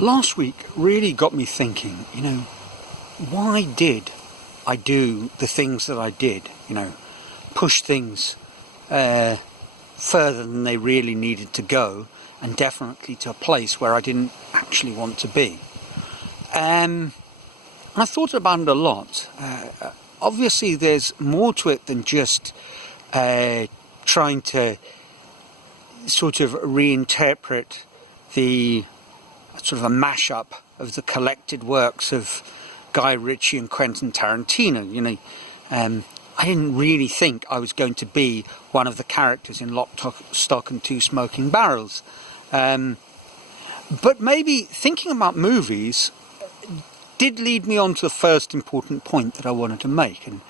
last week really got me thinking, why did I do the things that I did? Push things further than they really needed to go, and definitely to a place where I didn't actually want to be. And I thought about it a lot. Obviously, there's more to it than just trying to sort of reinterpret the sort of a mashup of the collected works of Guy Ritchie and Quentin Tarantino. I didn't really think I was going to be one of the characters in Lock, Stock and Two Smoking Barrels. But maybe thinking about movies did lead me on to the first important point that I wanted to make. And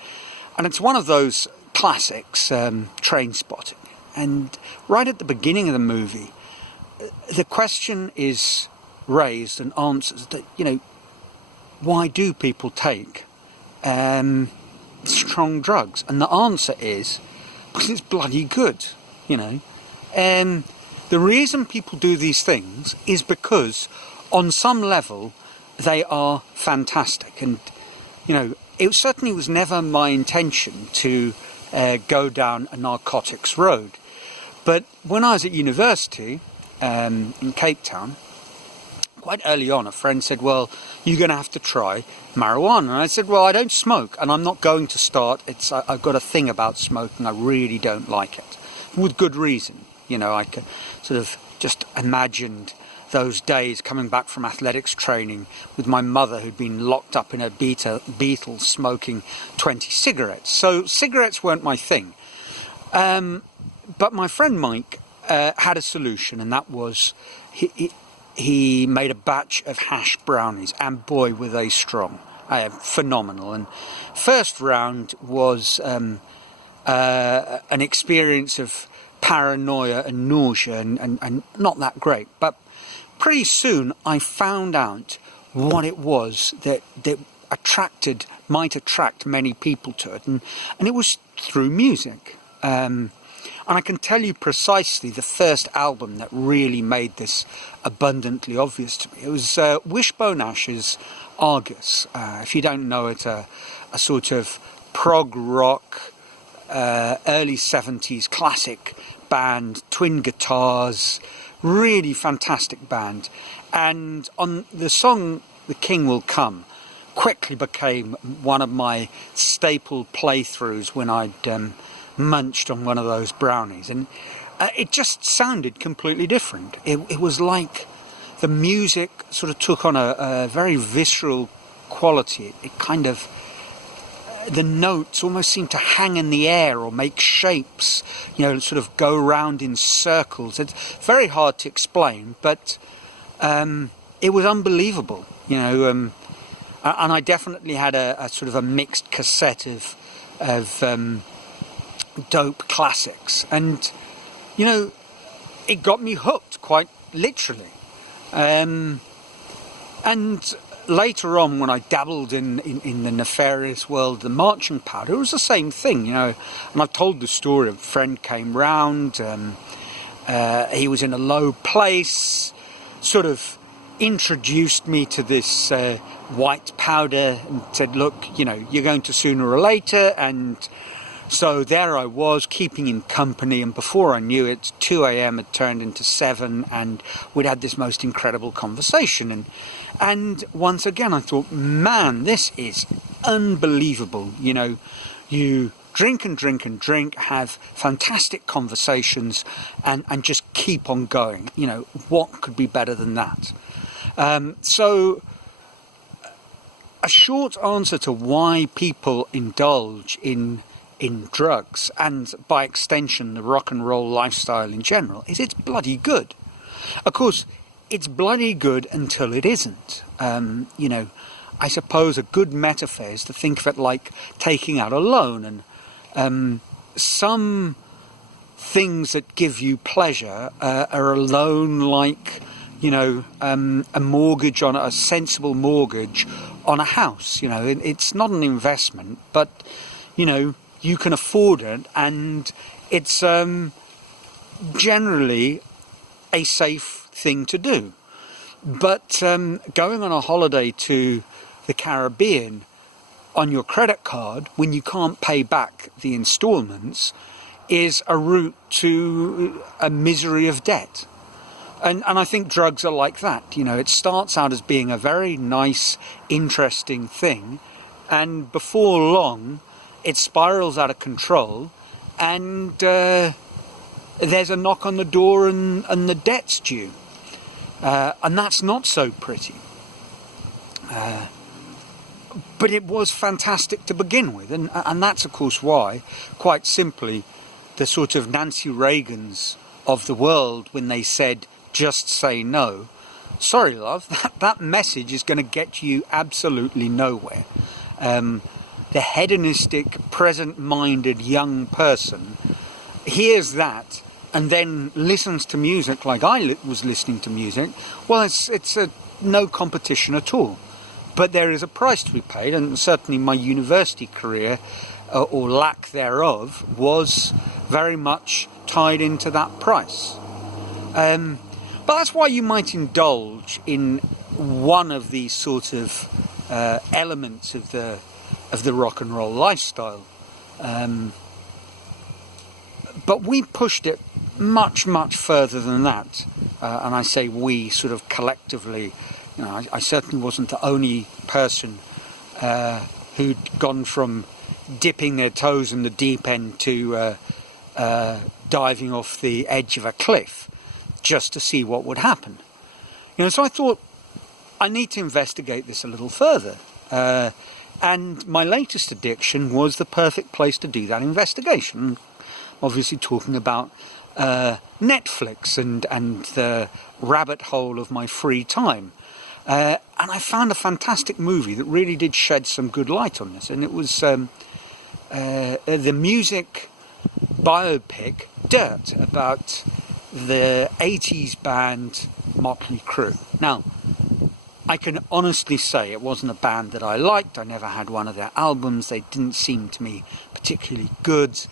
it's one of those classics, Trainspotting. And right at the beginning of the movie, the question is raised and answers that, why do people take strong drugs? And the answer is because it's bloody good. And the reason people do these things is because on some level they are fantastic. And it certainly was never my intention to go down a narcotics road. But when I was at university in Cape Town, quite early on, a friend said, well, you're going to have to try marijuana. And I said, well, I don't smoke, and I'm not going to start. I've got a thing about smoking. I really don't like it, with good reason. I could sort of just imagined those days coming back from athletics training with my mother, who'd been locked up in a Beetle smoking 20 cigarettes. So cigarettes weren't my thing. But my friend Mike had a solution, and that was he made a batch of hash brownies, and boy were they strong, phenomenal. And first round was an experience of paranoia and nausea, and not that great. But pretty soon I found out what it was that might attract many people to it, and it was through music. And I can tell you precisely the first album that really made this abundantly obvious to me. It was Wishbone Ash's Argus. If you don't know it, a sort of prog rock, early 70s classic band, twin guitars, really fantastic band. And on the song The King Will Come quickly became one of my staple playthroughs when I'd munched on one of those brownies, and it just sounded completely different. It was like the music sort of took on a very visceral quality. It kind of, the notes almost seemed to hang in the air or make shapes, sort of go round in circles. It's very hard to explain, but it was unbelievable, and I definitely had a sort of a mixed cassette of dope classics, and it got me hooked, quite literally. And later on, when I dabbled in the nefarious world of the marching powder, it was the same thing, and I've told the story. A friend came round, he was in a low place, sort of introduced me to this white powder and said, look, you're going to sooner or later. And so there I was, keeping him company, and before I knew it, 2 a.m. had turned into 7, and we'd had this most incredible conversation. And once again, I thought, man, this is unbelievable. You drink and drink and drink, have fantastic conversations, and just keep on going. What could be better than that? So a short answer to why people indulge in drugs, and by extension the rock and roll lifestyle in general, is it's bloody good. Of course, it's bloody good until it isn't. I suppose a good metaphor is to think of it like taking out a loan, and some things that give you pleasure are a loan, like a mortgage on a sensible mortgage on a house. It's not an investment, but you can afford it, and it's generally a safe thing to do. But going on a holiday to the Caribbean on your credit card when you can't pay back the installments is a route to a misery of debt. And I think drugs are like that. You know, it starts out as being a very nice, interesting thing, and before long it spirals out of control, and there's a knock on the door and the debt's due. And that's not so pretty. But it was fantastic to begin with, and that's of course why, quite simply, the sort of Nancy Reagans of the world, when they said, just say no, sorry love, that message is going to get you absolutely nowhere. The hedonistic, present-minded young person hears that and then listens to music like I was listening to music. Well, it's no competition at all. But there is a price to be paid, and certainly my university career, or lack thereof, was very much tied into that price. But that's why you might indulge in one of these sort of elements of the rock and roll lifestyle. But we pushed it much, much further than that. And I say we sort of collectively. You know, I certainly wasn't the only person who'd gone from dipping their toes in the deep end to diving off the edge of a cliff just to see what would happen. You know, so I thought I need to investigate this a little further. And my latest addiction was the perfect place to do that investigation. Obviously talking about Netflix and the rabbit hole of my free time. And I found a fantastic movie that really did shed some good light on this, and it was the music biopic Dirt, about the 80s band Motley Crue. Now, I can honestly say it wasn't a band that I liked. I never had one of their albums. They didn't seem to me particularly good,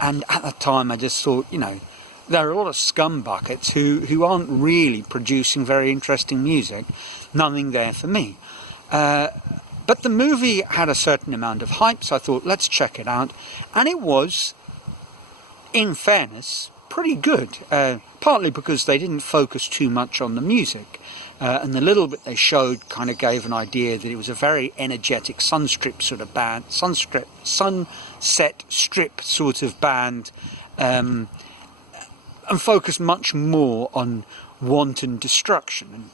and at the time I just thought, you know, there are a lot of scumbuckets who aren't really producing very interesting music. Nothing there for me. But the movie had a certain amount of hype, so I thought, let's check it out. And it was, in fairness, pretty good. Partly because they didn't focus too much on the music. And the little bit they showed kind of gave an idea that it was a very energetic sunset strip sort of band. And focused much more on wanton destruction.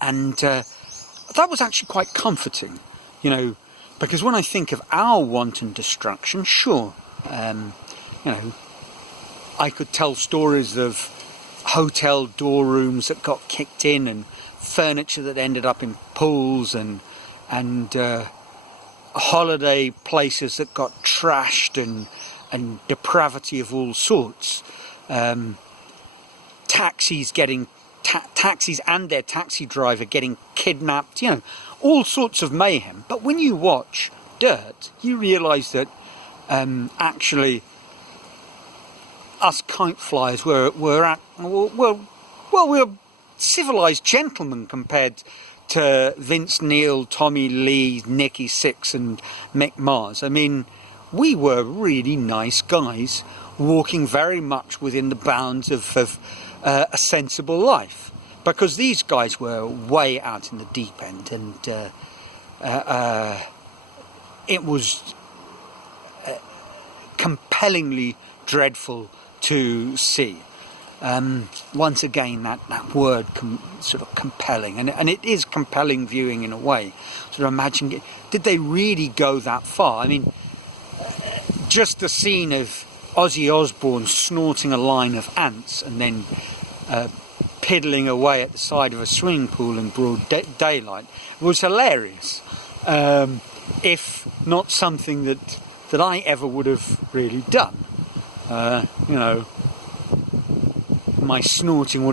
And that was actually quite comforting, you know, because when I think of our wanton destruction, sure, you know, I could tell stories of hotel door rooms that got kicked in and furniture that ended up in pools and holiday places that got trashed and depravity of all sorts. Taxis and their taxi driver getting kidnapped, you know, all sorts of mayhem. But when you watch Dirt, you realise that actually us kite flyers we're civilised gentlemen compared to Vince Neil, Tommy Lee, Nicky Sixx and Mick Mars. I mean, we were really nice guys walking very much within the bounds of a sensible life, because these guys were way out in the deep end, and it was compellingly dreadful to see. Once again, that word sort of compelling, and it is compelling viewing in a way. Sort of imagine, did they really go that far? I mean, just the scene of Ozzy Osbourne snorting a line of ants and then piddling away at the side of a swimming pool in broad daylight was hilarious, if not something that I ever would have really done. You know, my snorting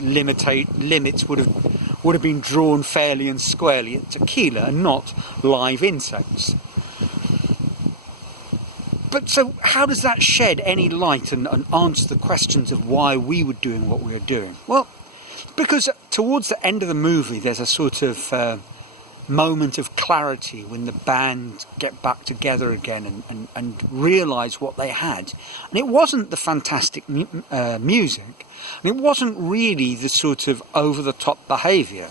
limits would have been drawn fairly and squarely at tequila and not live insects. But so how does that shed any light and answer the questions of why we were doing what we were doing? Well, because towards the end of the movie, there's a sort of moment of clarity when the band get back together again and realise what they had. And it wasn't the fantastic music, and it wasn't really the sort of over-the-top behaviour,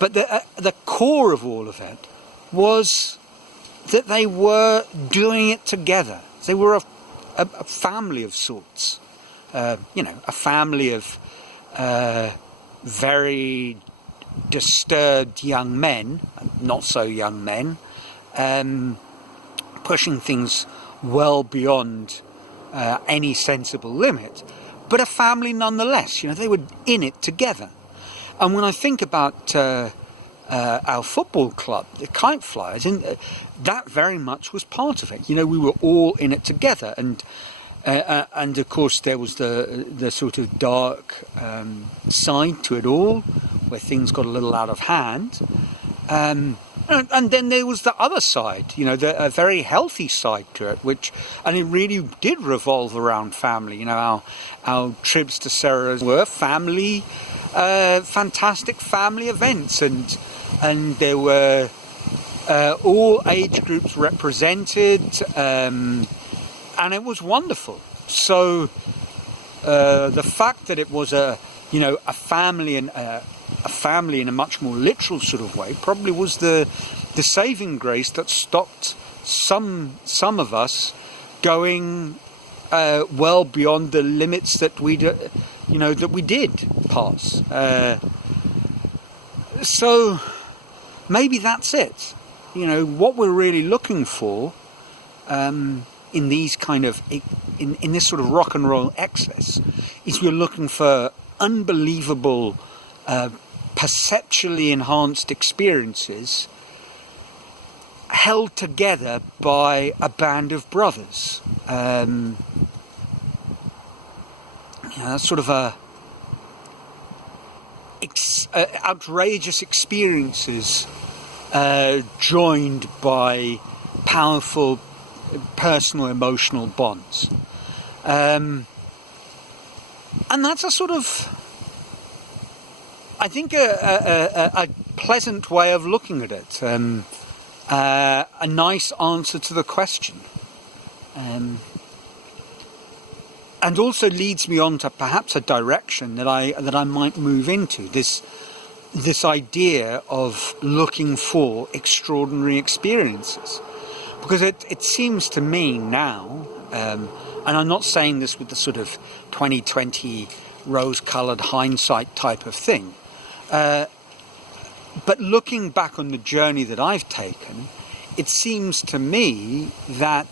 but the core of all of it was that they were doing it together. They were a family of sorts, a family of very disturbed young men, not so young men, pushing things well beyond any sensible limit, but a family nonetheless. They were in it together. And when I think about our football club, the Kite Flyers, that very much was part of it. We were all in it together, and of course there was the sort of dark side to it all, where things got a little out of hand, and then there was the other side, a very healthy side to it, and it really did revolve around family. Our trips to Serra were family, fantastic family events, and there were all age groups represented, and it was wonderful. So the fact that it was a family and a family in a much more literal sort of way probably was the saving grace that stopped some of us going well beyond the limits that we did pass. So maybe that's it. What we're really looking for in these kind of in this sort of rock and roll excess is we're looking for unbelievable perceptually enhanced experiences held together by a band of brothers. That's sort of outrageous experiences joined by powerful personal emotional bonds, and that's a sort of, I think, a pleasant way of looking at it, a nice answer to the question, and also leads me on to perhaps a direction that I might move into, this idea of looking for extraordinary experiences, because it seems to me now, and I'm not saying this with the sort of 2020 rose-coloured hindsight type of thing, but looking back on the journey that I've taken, it seems to me that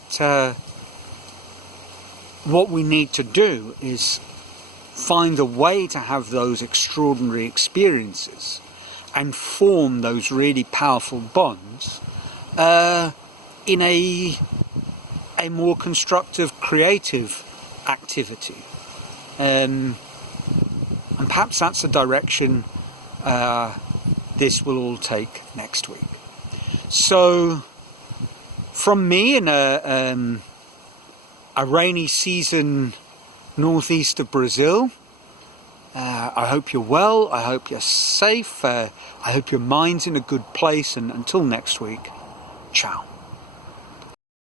what we need to do is find a way to have those extraordinary experiences and form those really powerful bonds in a more constructive, creative activity. And perhaps that's the direction this will all take next week. So, from me in a rainy season northeast of Brazil, I hope you're well, I hope you're safe, I hope your mind's in a good place, and until next week, ciao.